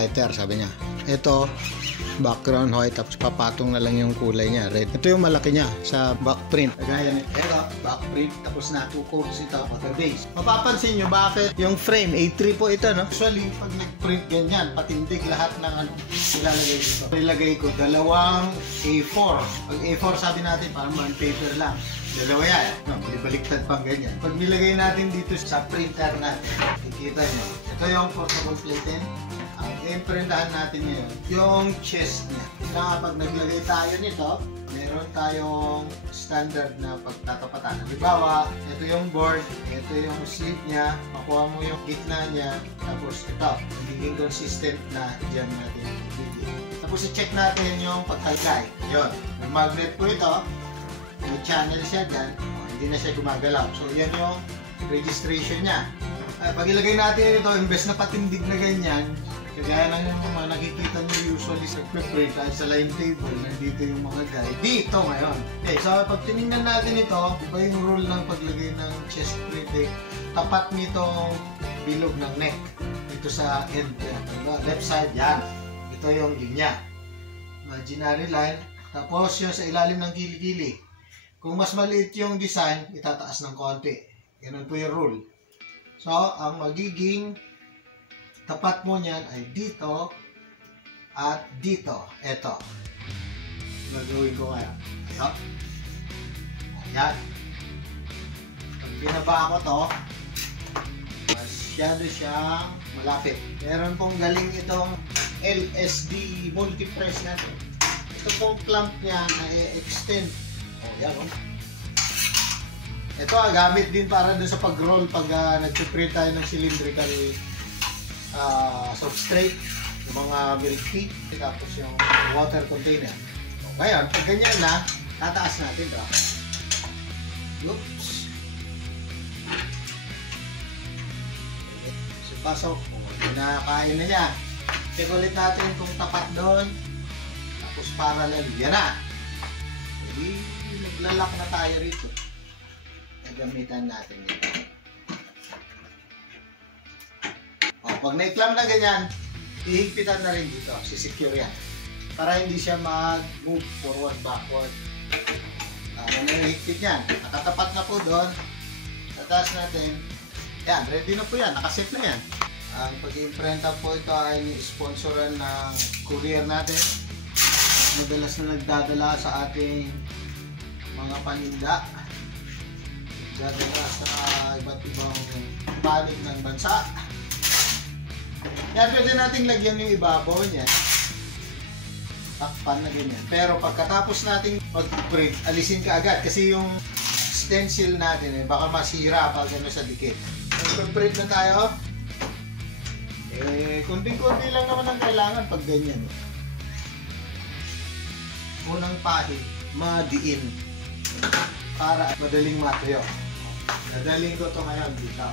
lighter, sabi niya. Ito, background white, tapos papatong na lang yung kulay niya, red. Ito yung malaki niya sa back print. Kagaya nito, back print, tapos na-2-coats ito, pagka base. Mapapansin nyo bakit yung frame, A3 po ito, no? Usually, pag nag-print ganyan, patindig lahat ng ano, ilalagay dito. Nilagay ko dalawang A4. Pag A4, sabi natin, parang man paper lang. Dalawa yan. No, baliktad pang ganyan. Pag nilagay natin dito sa printer natin, kikita nyo. Ito yung photo-completin. Ang imprintahan natin ngayon, yung chest niya. Kapag naglagay tayo nito, meron tayong standard na pagtatapatan. Halimbawa, ito yung board, ito yung sleeve niya, makuha mo yung gitna niya, tapos ito, magiging consistent na dyan natin ibigay. Tapos i-check natin yung pagkalkay. Yun, may magnet po ito, may channel siya dyan, hindi na siya gumagalaw. So yan yung registration niya. Pag ilagay natin ito, imbes na patindig na ganyan, kagaya lang yung mga nakikita nyo usually sa print kahit sa line table, nandito yung mga guide. Dito ngayon. Okay, so pag tinignan natin ito, iba yung rule ng paglagay ng chest printing. Tapat nitong bilog ng neck. Dito sa end, left side, yan. Ito yung linya. Imaginary line. Tapos yung sa ilalim ng kilikili. Kung mas maliit yung design, itataas ng konti. Ganun po yung rule. So, ang magiging tapat mo niyan ay dito at dito. Ito. Gagawin ko ngayon. Ayan. Ayan. Pag binaba ko to, masyado siyang malapit. Meron pong galing itong LSD multi-press natin. Ito pong clamp niya na i-extend. O, yan o. Ito, gamit din para dun sa pag-roll pag nag-print tayo ng cylindrical substrate, yung mga milk tea, tapos yung water container. So, ngayon, pag ganyan na, tataas natin ito. Oops. So, pasok. Kinakain na niya. Check ulit natin kung tapat doon. Tapos parallel. Yan na. Hindi, naglalak na tayo rito. Gamitan natin ito. Pag na-clamp na ganyan, ihigpitan na rin dito, sisecure yan. Para hindi siya mag-move forward, backward. Ano na yung higpit yan? Nakatapat na po doon. Tataas natin. Yan, ready na po yan. Nakaset na yan. Ang pag-imprenta po ito ay ni-sponsoran ng courier natin. Madalas na nagdadala sa ating mga paninda. Nagdadala sa iba't ibang panig ng bansa. Yan, pwede nating lagyan yung ibabaw niya. Takpan na ganyan. Pero pagkatapos nating mag-print, alisin ka agad. Kasi yung stencil natin, baka masira pag ano sa dikit. So, print na tayo. Kunting-kunti lang naman ang kailangan pag ganyan. Unang pahid, madiin. Para madaling matuyo. Nadaling ko ito ngayon dito.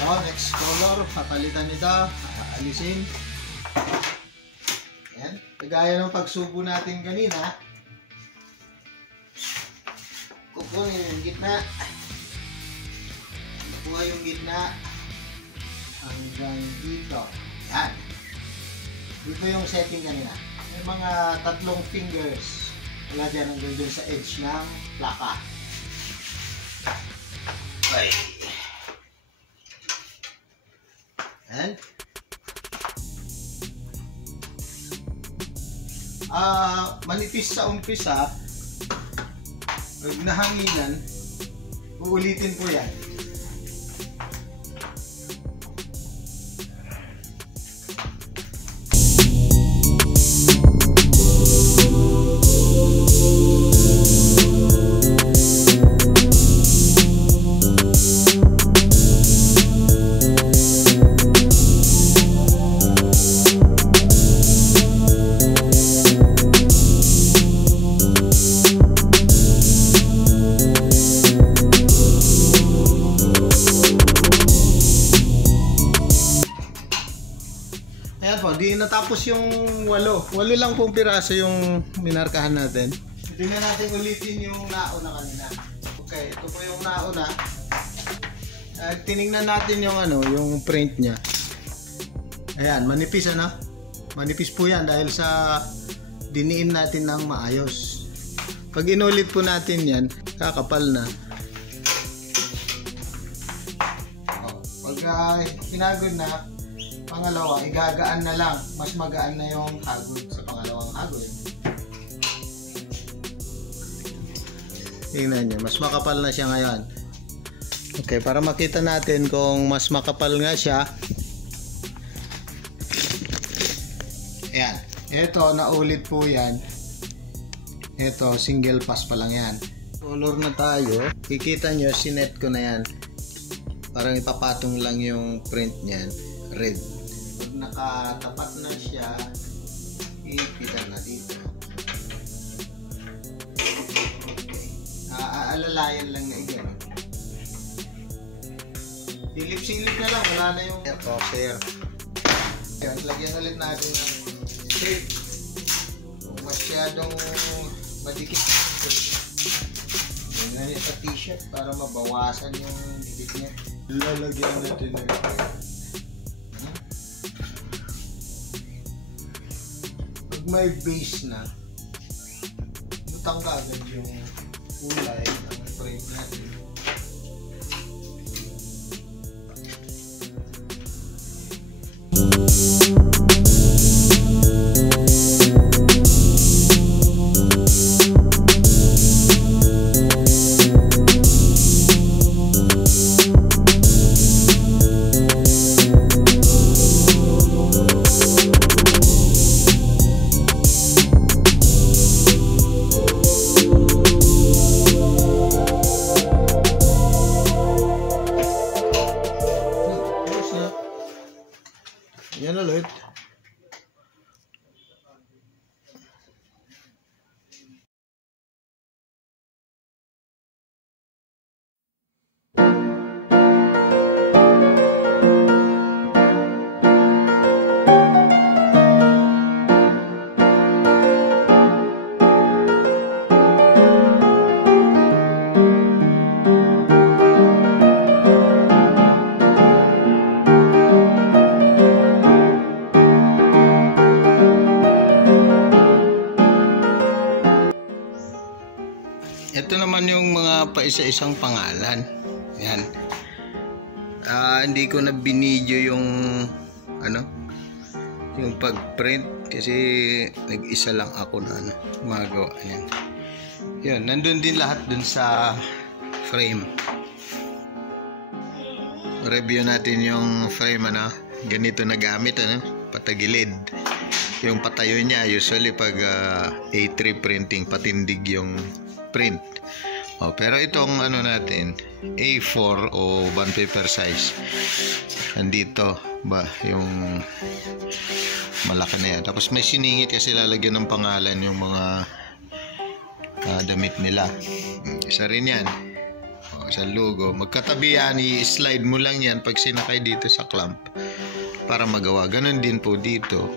So, next color, papalitan nito, alisin. Yan. Kagaya ng pagsubo natin kanina, kukunin yung gitna. Nakuha yung gitna hanggang dito. Yan. Dito yung setting kanina. May mga 3 fingers. Wala dyan hanggang dun sa edge ng plaka. Okay. And manipis sa umpisa, pag nahanginan, uulitin po yan. Di natapos yung 8 lang pong piraso yung minarkahan natin. Tingnan natin ulitin yung nauna kanina. Okay, ito po yung nauna. Tiningnan natin yung yung print niya. Ayan, manipis manipis po yan dahil sa diniin natin ng maayos. Pag inulit po natin yan, kakapal na. Pag hinagod na, pangalawa, igagaan na lang. Mas magaan na yung hagod sa pangalawang hagod. Tingnan nyo, mas makapal na siya ngayon. Okay, para makita natin kung mas makapal nga siya. Ayan, ito, naulit po yan. Ito, single pass pa lang yan. Color na tayo. Kikita nyo, sinet ko na yan. Parang ipapatong lang yung print niyan, red. Pag nakatapat na siya, ipitan na dito. Okay. Aalalayan lang na ito. Silip-silip na lang, wala na yung air. Yan, lagyan ulit natin ng tape. Kung masyadong madikit yan sa t-shirt para mabawasan yung dikit niya. Lalagyan natin ng pag may base na, butang ka agad yung kulay ng frame natin. Yan ulit. Ito naman yung mga paisa-isang pangalan. Yan. Hindi ko na binidyo yung yung pag-print kasi nag-isa lang ako na gumagawa. Yan. Yun, nandun din lahat dun sa frame. Review natin yung frame ganito na gamit patagilid. Yung patayo niya usually pag A3 printing patindig yung print. Pero itong natin A4 o bond paper size, andito ba yung malaki na yan. Tapos may siningit kasi lalagyan ng pangalan yung mga damit nila. Isa rin yan. Sa logo. Magkatabi yan, i-slide mo lang yan pag sinakay dito sa clamp para magawa. Ganon din po dito.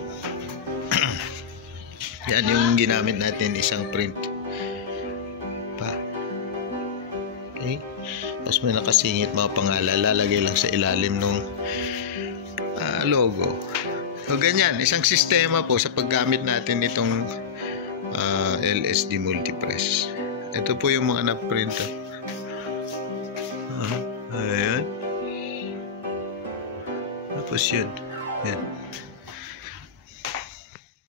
Yan yung ginamit natin, isang print. Okay. Tapos may nakasingit mga pangalan, lalagay lang sa ilalim ng logo. So ganyan, isang sistema po sa paggamit natin itong LSD Multipress. Ito po yung mga na-print. Ayan. Tapos yun. Yan.